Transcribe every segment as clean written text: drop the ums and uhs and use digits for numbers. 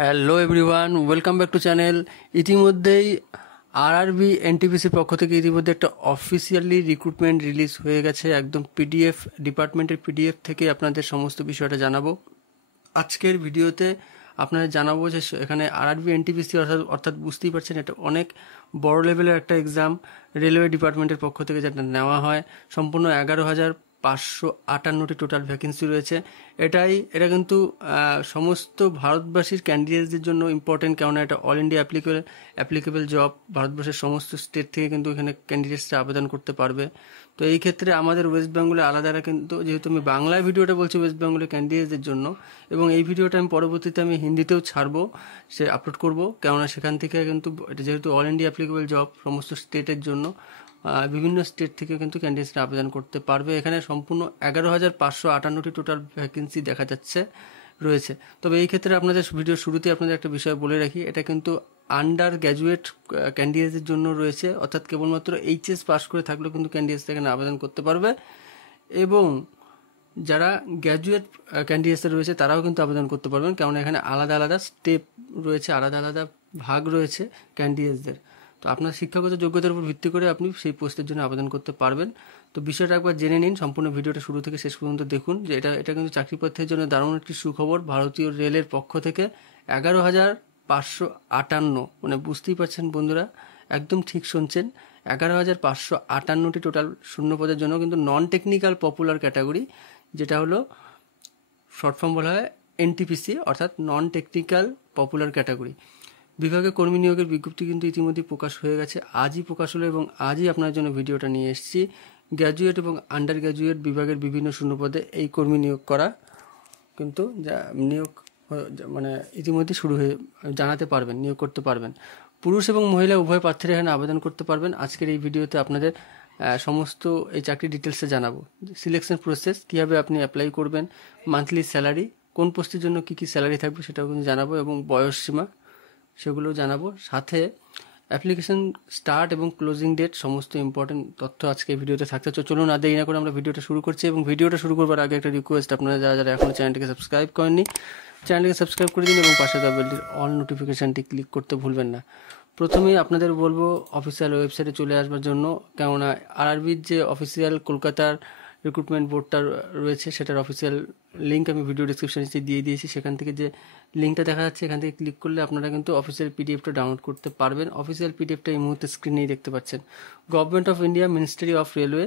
Hello everyone, welcome back to channel. ইতিমধ্যেই RRB এনটিপিসির পক্ষ থেকে ইতিমধ্যে একটা অফিসিয়ালি রিক্রুটমেন্ট রিলিজ হয়ে গেছে। একদম পিডিএফ, ডিপার্টমেন্টের পিডিএফ থেকে আপনাদের সমস্ত বিষয়টা জানাবো আজকের ভিডিওতে। আপনাদের জানাবো যে এখানে আরআরবি এনটিপিসি অর্থাৎ বুঝতেই পারছেন এটা অনেক বড় লেভেলের একটা এক্সাম। রেলওয়ে ডিপার্টমেন্টের পক্ষ থেকে যেটা নেওয়া হয়, সম্পূর্ণ 11,558টি টোটাল ভ্যাকেন্সি রয়েছে। এটা কিন্তু সমস্ত ভারতবাসীর ক্যান্ডিডেটসদের জন্য ইম্পর্টেন্ট, কেননা এটা অল ইন্ডিয়া অ্যাপ্লিকেবল জব। ভারতবর্ষের সমস্ত স্টেট থেকে কিন্তু এখানে ক্যান্ডিডেটসরা আবেদন করতে পারবে। তো এই ক্ষেত্রে আমাদের ওয়েস্ট বেঙ্গলে আলাদা, কিন্তু যেহেতু আমি বাংলায় ভিডিওটা বলছি ওয়েস্ট বেঙ্গলের ক্যান্ডিডেটসদের জন্য, এবং এই ভিডিওটা আমি পরবর্তীতে হিন্দিতেও ছাড়বো, আপলোড করবো, কেননা সেখান থেকে কিন্তু এটা যেহেতু অল ইন্ডিয়া অ্যাপ্লিকেবল জব সমস্ত স্টেটের জন্য, বিভিন্ন স্টেট থেকে কিন্তু ক্যান্ডিডেটসরা আবেদন করতে পারবে। এখানে সম্পূর্ণ 11,558টি টোটাল ভ্যাকেন্সি দেখা যাচ্ছে রয়েছে। তবে এই ক্ষেত্রে আপনাদের ভিডিওর শুরুতে আপনাদের একটা বিষয় বলে রাখি, এটা কিন্তু আন্ডার গ্র্যাজুয়েট ক্যান্ডিডেটসদের জন্য রয়েছে, অর্থাৎ কেবলমাত্র এইচএস পাস করে থাকলেও কিন্তু ক্যান্ডিডেটস এখানে আবেদন করতে পারবে, এবং যারা গ্র্যাজুয়েট ক্যান্ডিডেটসরা রয়েছে তারাও কিন্তু আবেদন করতে পারবেন, কারণ এখানে আলাদা আলাদা স্টেপ রয়েছে, আলাদা আলাদা ভাগ রয়েছে ক্যান্ডিডেটসদের। তো আপনার শিক্ষাগত যোগ্যতার উপর ভিত্তি করে আপনি সেই পোস্টের জন্য আবেদন করতে পারবেন। তো বিষয়টা একবার জেনে নিন, সম্পূর্ণ ভিডিওটা শুরু থেকে শেষ পর্যন্ত দেখুন। যে এটা কিন্তু চাকরি প্রার্থীর জন্য দারুণ একটি সুখবর। ভারতীয় রেলের পক্ষ থেকে 11,558, মানে বুঝতেই পারছেন বন্ধুরা, একদম ঠিক শুনছেন, 11,558টি টোটাল শূন্যপদের জন্য কিন্তু নন টেকনিক্যাল পপুলার ক্যাটাগরি, যেটা হলো শর্ট ফর্ম বলা হয় এনটিপিসি, অর্থাৎ নন টেকনিক্যাল পপুলার ক্যাটাগরি বিভাগে কর্মী নিয়োগের বিজ্ঞপ্তি কিন্তু ইতিমধ্যে প্রকাশ হয়ে গেছে। আজই প্রকাশ হলো এবং আজই আপনার জন্য ভিডিওটা নিয়ে এসেছি। গ্র্যাজুয়েট এবং আন্ডার গ্র্যাজুয়েট বিভাগের বিভিন্ন শূন্যপদে এই কর্মী নিয়োগ করা কিন্তু নিয়োগ মানে ইতিমধ্যে শুরু হয়ে জানাতে পারবেন, নিয়োগ করতে পারবেন। পুরুষ এবং মহিলা উভয় প্রার্থীরা এখানে আবেদন করতে পারবেন। আজকের এই ভিডিওতে আপনাদের সমস্ত এই চাকরির ডিটেলসে জানাবো। সিলেকশন প্রসেস, কীভাবে আপনি অ্যাপ্লাই করবেন, মান্থলি স্যালারি, কোন পোস্টের জন্য কী কী স্যালারি থাকবে সেটাও কিন্তু জানাবো, এবং বয়স সীমা সেগুলো জানাবো। সাথে অ্যাপ্লিকেশন স্টার্ট এবং ক্লোজিং ডেট, সমস্ত ইম্পর্টেন্ট তথ্য আজকে এই ভিডিওতে থাকছে। তো চলুন না দেরি না করে আমরা ভিডিওটা শুরু করছি। এবং ভিডিওটা শুরু করবার আগে একটা রিকোয়েস্ট, আপনারা যারা এখনও চ্যানেলটিকে সাবস্ক্রাইব করেননি, চ্যানেলটিকে সাবস্ক্রাইব করে দিন এবং পাশে দেওয়া বেলটির অল নোটিফিকেশানটি ক্লিক করতে ভুলবেন না। প্রথমেই আপনাদের বলবো অফিসিয়াল ওয়েবসাইটে চলে আসবার জন্য, কেননা আরআরবির যে অফিসিয়াল কলকাতার রিক্রুটমেন্ট বোর্ডটা রয়েছে সেটার অফিসিয়াল লিঙ্ক আমি ভিডিও ডিসক্রিপশনে দিয়ে দিয়েছি। সেখান থেকে যে লিঙ্কটা দেখা যাচ্ছে, এখান থেকে ক্লিক করলে আপনারা কিন্তু অফিসিয়াল পিডিএফটা ডাউনলোড করতে পারবেন। অফিসিয়াল পিডিএফটা এই মুহূর্তে স্ক্রিনেই দেখতে পাচ্ছেন। Government of India, ministry of railway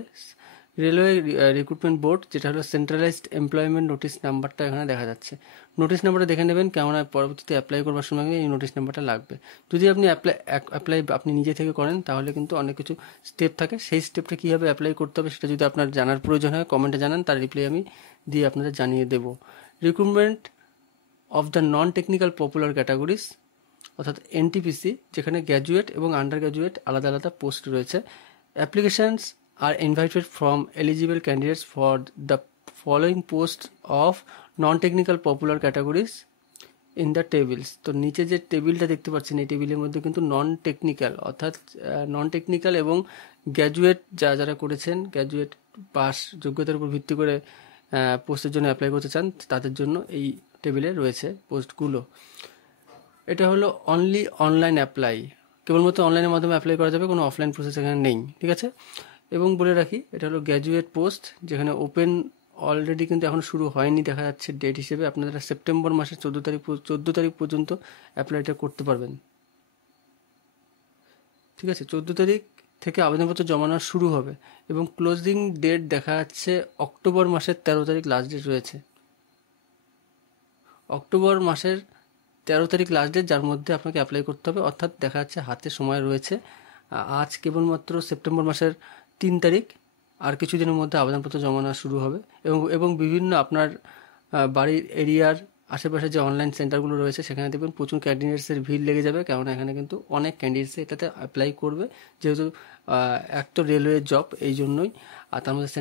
recruitment board, যেটা হলো সেন্ট্রালাইজড এমপ্লয়মেন্ট নোটিশ নাম্বারটা এখানে দেখা যাচ্ছে। নোটিশ নাম্বারটা দেখে নেবেন, কেমন পরবর্তীতে অ্যাপ্লাই করবার সময় এই নোটিশ নাম্বারটা লাগবে। যদি আপনি অ্যাপ্লাই আপনি নিজে থেকে করেন তাহলে কিন্তু অনেক কিছু স্টেপ থাকে, সেই স্টেপটা কীভাবে অ্যাপ্লাই করতে হবে সেটা যদি আপনার জানার প্রয়োজন হয় কমেন্টে জানান, তার রিপ্লাই আমি দিয়ে আপনাদের জানিয়ে দেব। Recruitment of the non technical popular categories, অর্থাৎ এনটিপিসি, যেখানে গ্র্যাজুয়েট এবং আন্ডার গ্র্যাজুয়েট আলাদা আলাদা পোস্ট রয়েছে। Applications are invited from eligible candidates for the following posts of non-technical popular categories in the tables. তো নিচে যে টেবিলটা দেখতে পাচ্ছেন, এই টেবিলের মধ্যে কিন্তু নন টেকনিক্যাল, অর্থাৎ নন টেকনিক্যাল এবং গ্র্যাজুয়েট যারা করেছেন, গ্র্যাজুয়েট পাস যোগ্যতার উপর ভিত্তি করে পোস্টের জন্য অ্যাপ্লাই করতে চান, তাদের জন্য এই টেবিলে রয়েছে পোস্টগুলো। এটা হলো অনলি অনলাইন অ্যাপ্লাই, কেবলমাত্র অনলাইনের মাধ্যমে অ্যাপ্লাই করা যাবে, কোনো অফলাইন প্রসেস এখানে নেই, ঠিক আছে। এবং বলে রাখি, এটা হলো গ্র্যাজুয়েট পোস্ট, যেখানে ওপেন অলরেডি কিন্তু এখন শুরু হয়নি দেখা যাচ্ছে ডেট হিসেবে। আপনারা সেপ্টেম্বর মাসের 14 তারিখ পর্যন্ত অ্যাপ্লাইটা করতে পারবেন, ঠিক আছে। 14 তারিখ থেকে আবেদনপত্র জমা নেওয়া শুরু হবে, এবং ক্লোজিং ডেট দেখা যাচ্ছে অক্টোবর মাসের 13 তারিখ লাস্ট ডেট রয়েছে। অক্টোবর মাসের 13 তারিখ লাস্ট ডেট, যার মধ্যে আপনাকে অ্যাপ্লাই করতে হবে, অর্থাৎ দেখা যাচ্ছে হাতে সময় রয়েছে। আজ কেবলমাত্র সেপ্টেম্বর মাসের 3 তারিখ, আর কিছুদিনের মধ্যে আবেদনপত্র জমা নেওয়া শুরু হবে। এবং বিভিন্ন আপনার বাড়ির এরিয়ার আশেপাশে যে অনলাইন সেন্টারগুলো রয়েছে সেখানে দেখবেন প্রচুর ক্যান্ডিডেটসের ভিড় লেগে যাবে, কেননা এখানে কিন্তু অনেক ক্যান্ডিডেটস এটাতে অ্যাপ্লাই করবে, যেহেতু এক তো রেলওয়ে জব, এই জন্যই, আর তার মধ্যে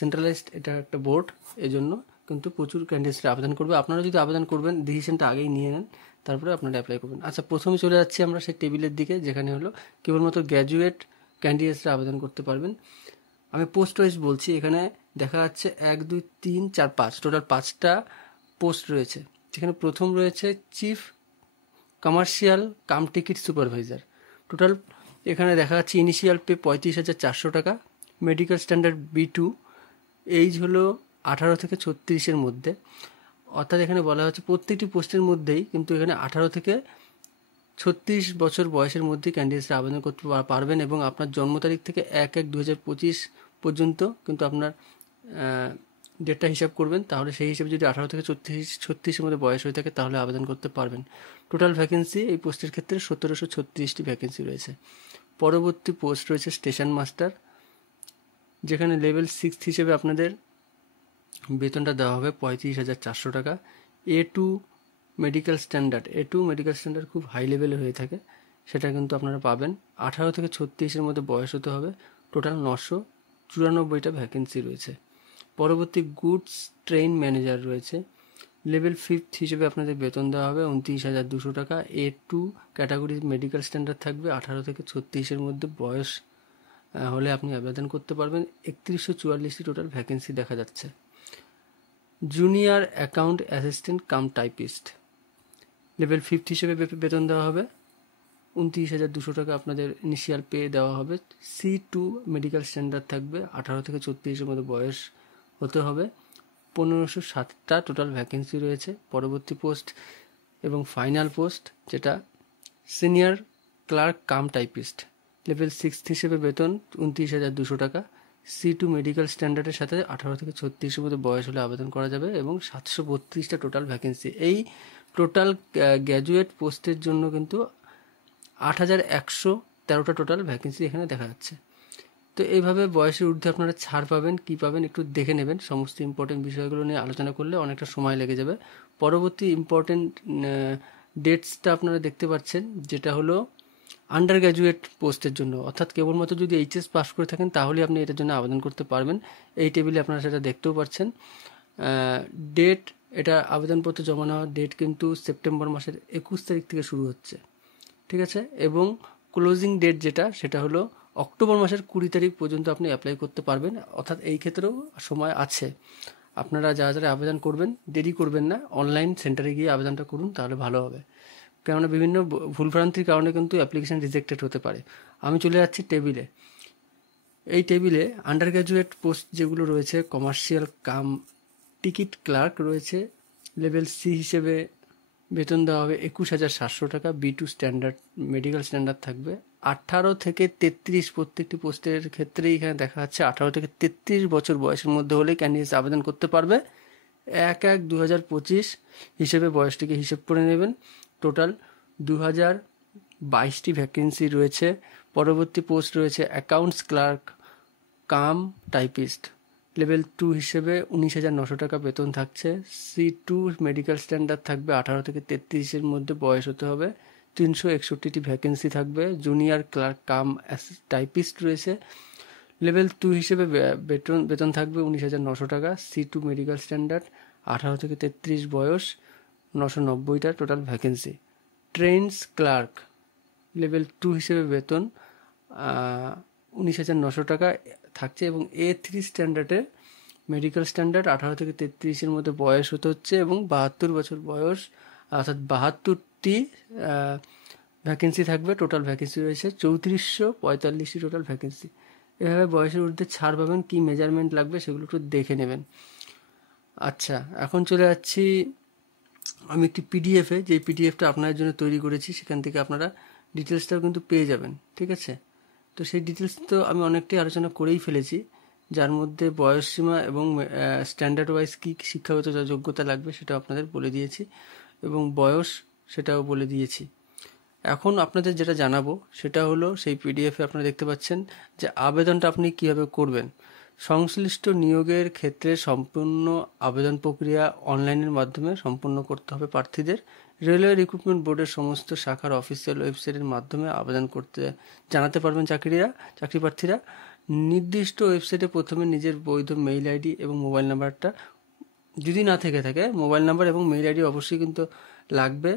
সেন্ট্রালাইজড এটা একটা বোর্ড, এই জন্য কিন্তু প্রচুর ক্যান্ডিডেটসরা আবেদন করবে। আপনারা যদি আবেদন করবেন ডিসিশনটা আগেই নিয়ে নেন, তারপরে আপনারা অ্যাপ্লাই করবেন। আচ্ছা, প্রথমে চলে যাচ্ছি আমরা সেই টেবিলের দিকে, যেখানে হলো কেবলমাত্র গ্র্যাজুয়েট ক্যান্ডিডেটসরা আবেদন করতে পারবেন। আমি পোস্ট ওয়াইজ বলছি, এখানে দেখা যাচ্ছে 1, 2, 3, 4, 5 টোটাল 5টা পোস্ট রয়েছে, যেখানে প্রথম রয়েছে chief commercial cum ticket supervisor. Total এখানে দেখা যাচ্ছে ইনিশিয়াল পে 35,400 টাকা, মেডিকেল স্ট্যান্ডার্ড B2, এইজ হলো 18 থেকে 36-এর মধ্যে। অর্থাৎ এখানে বলা হচ্ছে প্রত্যেকটি পোস্টের মধ্যেই কিন্তু এখানে 18 থেকে 36 বছর বয়সের মধ্যে ক্যান্ডিডেটরা আবেদন করতে পারবেন, এবং আপনার জন্ম তারিখ থেকে 1/1/2025 পর্যন্ত কিন্তু আপনার ডেটটা হিসাব করবেন। তাহলে সেই হিসেবে যদি 18 থেকে 36-এর মধ্যে বয়স হয়ে থাকে তাহলে আবেদন করতে পারবেন। টোটাল ভ্যাকেন্সি এই পোস্টের ক্ষেত্রে 1736টি ভ্যাকেন্সি রয়েছে। পরবর্তী পোস্ট রয়েছে স্টেশন মাস্টার, যেখানে লেভেল 6 হিসেবে আপনাদের বেতনটা দেওয়া হবে 35,400 টাকা। A2 মেডিকেল স্ট্যান্ডার্ড খুব হাই লেভেলের হয়ে থাকে, সেটা কিন্তু আপনারা পাবেন। 18 থেকে 36-এর মধ্যে বয়স হতে হবে। টোটাল 994টা ভ্যাকেন্সি রয়েছে। পরবর্তী গুডস ট্রেন ম্যানেজার রয়েছে, লেভেল 5 হিসেবে আপনাদের বেতন দেওয়া হবে 29,200 টাকা। A2 ক্যাটাগরি মেডিকেল স্ট্যান্ডার্ড থাকবে। 18 থেকে 36-এর মধ্যে বয়স হলে আপনি আবেদন করতে পারবেন। 3144টি টোটাল ভ্যাকেন্সি দেখা যাচ্ছে। Junior account assistant cum typist, level 5 হিসেবে বেতন দেওয়া হবে 29,200 টাকা। আপনাদের ইনিশিয়াল পে দেওয়া হবে। C2 মেডিকেল স্ট্যান্ডার্ড থাকবে। 18 থেকে 36-এর মধ্যে বয়স হতে হবে। 1507টা টোটাল ভ্যাকেন্সি রয়েছে। পরবর্তী পোস্ট এবং ফাইনাল পোস্ট যেটা senior clerk cum typist, level 6 হিসেবে বেতন 29,200 টাকা। C2 মেডিকেল স্ট্যান্ডার্ডের সাথে 18 থেকে 36-এর মধ্যে বয়স হলে আবেদন করা যাবে, এবং 732টা টোটাল ভ্যাকেন্সি। এই টোটাল গ্র্যাজুয়েট পোস্টের জন্য কিন্তু 8,113টা টোটাল ভ্যাকেন্সি এখানে দেখা যাচ্ছে। তো এইভাবে বয়সের ঊর্ধ্বে আপনারা ছাড় পাবেন, কি পাবেন একটু দেখে নেবেন। সমস্ত ইম্পর্টেন্ট বিষয়গুলো নিয়ে আলোচনা করলে অনেকটা সময় লেগে যাবে। পরবর্তী ইম্পর্টেন্ট ডেটসটা আপনারা দেখতে পাচ্ছেন, যেটা হলো আন্ডার গ্র্যাজুয়েট পোস্টের জন্য, অর্থাৎ কেবলমাত্র যদি এইচএস পাস করে থাকেন তাহলে আপনি এটার জন্য আবেদন করতে পারবেন। এই টেবিলে আপনারা সেটা দেখতেও পাচ্ছেন। ডেট, এটা আবেদনপত্র জমা নেওয়ার ডেট কিন্তু সেপ্টেম্বর মাসের 21 তারিখ থেকে শুরু হচ্ছে, ঠিক আছে। এবং ক্লোজিং ডেট যেটা, সেটা হলো অক্টোবর মাসের 20 তারিখ পর্যন্ত আপনি অ্যাপ্লাই করতে পারবেন। অর্থাৎ এই ক্ষেত্রেও সময় আছে। আপনারা যারা যারা আবেদন করবেন দেরি করবেন না, অনলাইন সেন্টারে গিয়ে আবেদনটা করুন, তাহলে ভালো হবে। কেননা বিভিন্ন ভুলভ্রান্তির কারণে কিন্তু অ্যাপ্লিকেশন রিজেক্টেড হতে পারে। আমি চলে যাচ্ছি টেবিলে। এই টেবিলে আন্ডার গ্র্যাজুয়েট পোস্ট যেগুলো রয়েছে, কমার্শিয়াল কাম টিকিট ক্লার্ক রয়েছে, লেভেল C হিসেবে বেতন দেওয়া হবে 21,700 টাকা। B2 স্ট্যান্ডার্ড মেডিকেল স্ট্যান্ডার্ড থাকবে। 18 থেকে 33 প্রত্যেকটি পোস্টের ক্ষেত্রেই এখানে দেখা যাচ্ছে 18 থেকে 33 বছর বয়সের মধ্যে হলে ক্যান্ডিডেট আবেদন করতে পারবে। 1/1/2025 হিসেবে বয়সটিকে হিসেব করে নেবেন। টোটাল 2022টি ভ্যাকেন্সি রয়েছে। পরবর্তী পোস্ট রয়েছে accounts clerk cum typist, level 2 হিসেবে 19,900 টাকা বেতন থাকছে। C2 মেডিকেল স্ট্যান্ডার্ড থাকবে। 18 থেকে 33-এর মধ্যে বয়স হতে হবে। 361টি ভ্যাকেন্সি থাকবে। জুনিয়র ক্লার্ক কাম টাইপিস্ট রয়েছে, লেভেল 2 হিসেবে বেতন থাকবে 19,900 টাকা। C2 মেডিকেল স্ট্যান্ডার্ড, 18 থেকে 33 বয়স, 990টা total vacancy. Trains clerk, level 2 হিসেবে বেতন 19,900 টাকা থাকছে, এবং A3 স্ট্যান্ডার্ডে মেডিকেল স্ট্যান্ডার্ড 18 থেকে 33-এর মধ্যে বয়স হতে হচ্ছে, এবং 72 বছর বয়স, অর্থাৎ 72টি ভ্যাকেন্সি থাকবে। টোটাল ভ্যাকেন্সি রয়েছে 3445টি টোটাল ভ্যাকেন্সি। এভাবে বয়সের ঊর্ধ্বে ছাড় পাবেন। কী মেজারমেন্ট লাগবে সেগুলো একটু দেখে নেবেন। আচ্ছা, এখন চলে যাচ্ছি আমি একটি পিডিএফে, যে পিডিএফটা আপনাদের জন্য তৈরি করেছি, সেখান থেকে আপনারা ডিটেলসটাও কিন্তু পেয়ে যাবেন, ঠিক আছে। তো সেই ডিটেলস তো আমি অনেকটাই আলোচনা করেই ফেলেছি, যার মধ্যে বয়সসীমা এবং স্ট্যান্ডার্ড ওয়াইজ কী শিক্ষাগত যোগ্যতা লাগবে সেটা আপনাদের বলে দিয়েছি, এবং বয়স সেটাও বলে দিয়েছি। এখন আপনাদের যেটা জানাবো সেটা হলো, সেই পিডিএফে আপনারা দেখতে পাচ্ছেন যে আবেদনটা আপনি কীভাবে করবেন। সংশ্লিষ্ট নিয়োগের ক্ষেত্রে সম্পূর্ণ আবেদন প্রক্রিয়া অনলাইনের মাধ্যমে সম্পন্ন করতে হবে প্রার্থীদের। রেলওয়ে রিক্রুটমেন্ট বোর্ডের সমস্ত শাখার অফিসিয়াল ওয়েবসাইটের মাধ্যমে আবেদন করতে জানাতে পারবেন চাকরি প্রার্থীরা। নির্দিষ্ট ওয়েবসাইটে প্রথমে নিজের বৈধ মেইল আইডি এবং মোবাইল নাম্বারটা, যদি না থেকে থাকে মোবাইল নাম্বার এবং মেইল আইডি অবশ্যই কিন্তু লাগবে।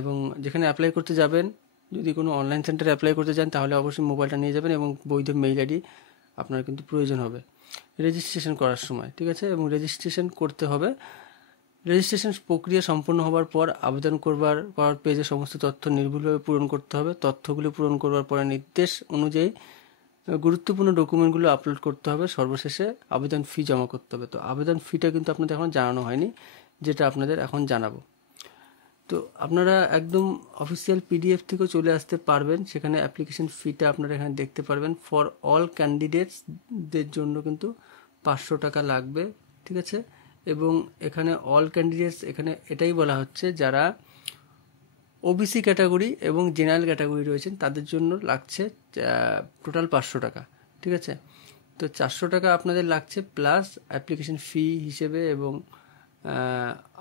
এবং যেখানে অ্যাপ্লাই করতে যাবেন, যদি কোনো অনলাইন সেন্টারে অ্যাপ্লাই করতে চান তাহলে অবশ্যই মোবাইলটা নিয়ে যাবেন, এবং বৈধ মেইল আইডি আপনার কিন্তু প্রয়োজন হবে রেজিস্ট্রেশন করার সময়, ঠিক আছে। এবং রেজিস্ট্রেশন করতে হবে রেজিস্ট্রেশন প্রক্রিয়া সম্পন্ন হওয়ার পর আবেদন করার পেজে সমস্ত তথ্য নির্ভুলভাবে পূরণ করতে হবে। তথ্যগুলি পূরণ করবার পরে নির্দেশ অনুযায়ী গুরুত্বপূর্ণ ডকুমেন্টগুলো আপলোড করতে হবে। সর্বশেষে আবেদন ফি জমা করতে হবে। তো আবেদন ফিটা কিন্তু আপনাদের এখন জানানো হয়নি, যেটা আপনাদের এখন জানাবো। তো আপনারা একদম অফিসিয়াল পিডিএফ থেকেও চলে আসতে পারবেন, সেখানে অ্যাপ্লিকেশন ফিটা আপনারা এখানে দেখতে পারবেন। ফর অল ক্যান্ডিডেটসদের জন্য কিন্তু 500 টাকা লাগবে, ঠিক আছে। এবং এখানে অল ক্যান্ডিডেটস, এখানে এটাই বলা হচ্ছে যারা ওবিসি ক্যাটাগরি এবং জেনারেল ক্যাটাগরি রয়েছেন তাদের জন্য লাগছে টোটাল 500 টাকা, ঠিক আছে। তো 400 টাকা আপনাদের লাগছে প্লাস অ্যাপ্লিকেশন ফি হিসেবে, এবং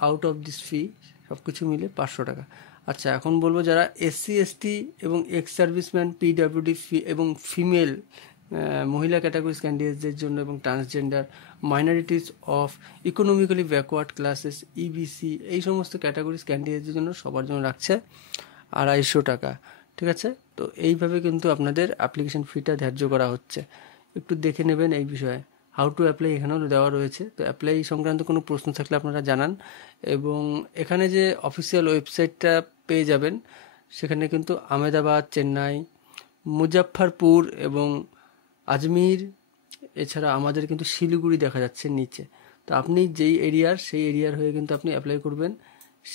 আউট অফ দিস ফি সব কিছু মিলে 500 টাকা। আচ্ছা, এখন বলবো যারা এসসি এসটি এবং এক্স সার্ভিসম্যান, পিডব্লিউডি এবং ফিমেল মহিলা ক্যাটাগরিজ ক্যান্ডিডেটদের জন্য, এবং transgender, minorities of economically backward classes, EBC, এই সমস্ত ক্যাটাগরিজ ক্যান্ডিডেটদের জন্য সবার জন্য রাখছে 250 টাকা, ঠিক আছে। তো এইভাবে কিন্তু আপনাদের অ্যাপ্লিকেশন ফিটা ধার্য করা হচ্ছে। একটু দেখে নেবেন এই বিষয়ে। হাউ টু অ্যাপ্লাই এখানেও দেওয়া রয়েছে। তো অ্যাপ্লাই সংক্রান্ত কোনো প্রশ্ন থাকলে আপনারা জানান। এবং এখানে যে অফিসিয়াল ওয়েবসাইটটা পেয়ে যাবেন, সেখানে কিন্তু আহমেদাবাদ, চেন্নাই, মুজাফফরপুর এবং আজমির, এছাড়া আমাদের কিন্তু শিলিগুড়ি দেখা যাচ্ছে নিচে। তো আপনি যেই এরিয়ার, সেই এরিয়ার হয়ে কিন্তু আপনি অ্যাপ্লাই করবেন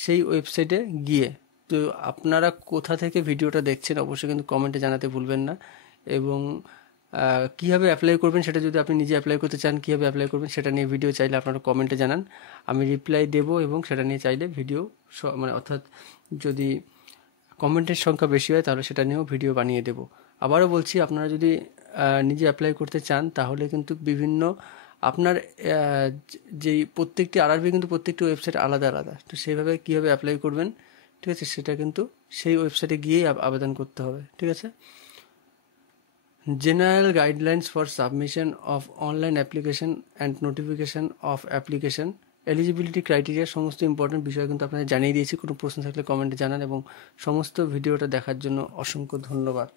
সেই ওয়েবসাইটে গিয়ে। তো আপনারা কোথা থেকে ভিডিওটা দেখছেন অবশ্যই কিন্তু কমেন্টে জানাতে ভুলবেন না। এবং কীভাবে অ্যাপ্লাই করবেন সেটা, যদি আপনি নিজে অ্যাপ্লাই করতে চান কীভাবে অ্যাপ্লাই করবেন সেটা নিয়ে ভিডিও চাইলে আপনারা কমেন্টে জানান, আমি রিপ্লাই দেবো। এবং সেটা নিয়ে চাইলে ভিডিও মানে অর্থাৎ যদি কমেন্টের সংখ্যা বেশি হয় তাহলে সেটা নিয়েও ভিডিও বানিয়ে দেবো। আবারও বলছি, আপনারা যদি নিজে অ্যাপ্লাই করতে চান তাহলে কিন্তু বিভিন্ন আপনার যেই প্রত্যেকটি আরআরবি কিন্তু প্রত্যেকটি ওয়েবসাইট আলাদা আলাদা। তো সেইভাবে কীভাবে অ্যাপ্লাই করবেন, ঠিক আছে, সেটা কিন্তু সেই ওয়েবসাইটে গিয়েই আবেদন করতে হবে, ঠিক আছে। General guidelines for submission of online application and notification off application, eligibility criteria, সমস্ত ইম্পর্টেন্ট বিষয় কিন্তু আপনাদের জানিয়ে দিয়েছি। কোনো প্রশ্ন থাকলে কমেন্টে জানান, এবং সমস্ত ভিডিওটা দেখার জন্য অসংখ্য ধন্যবাদ।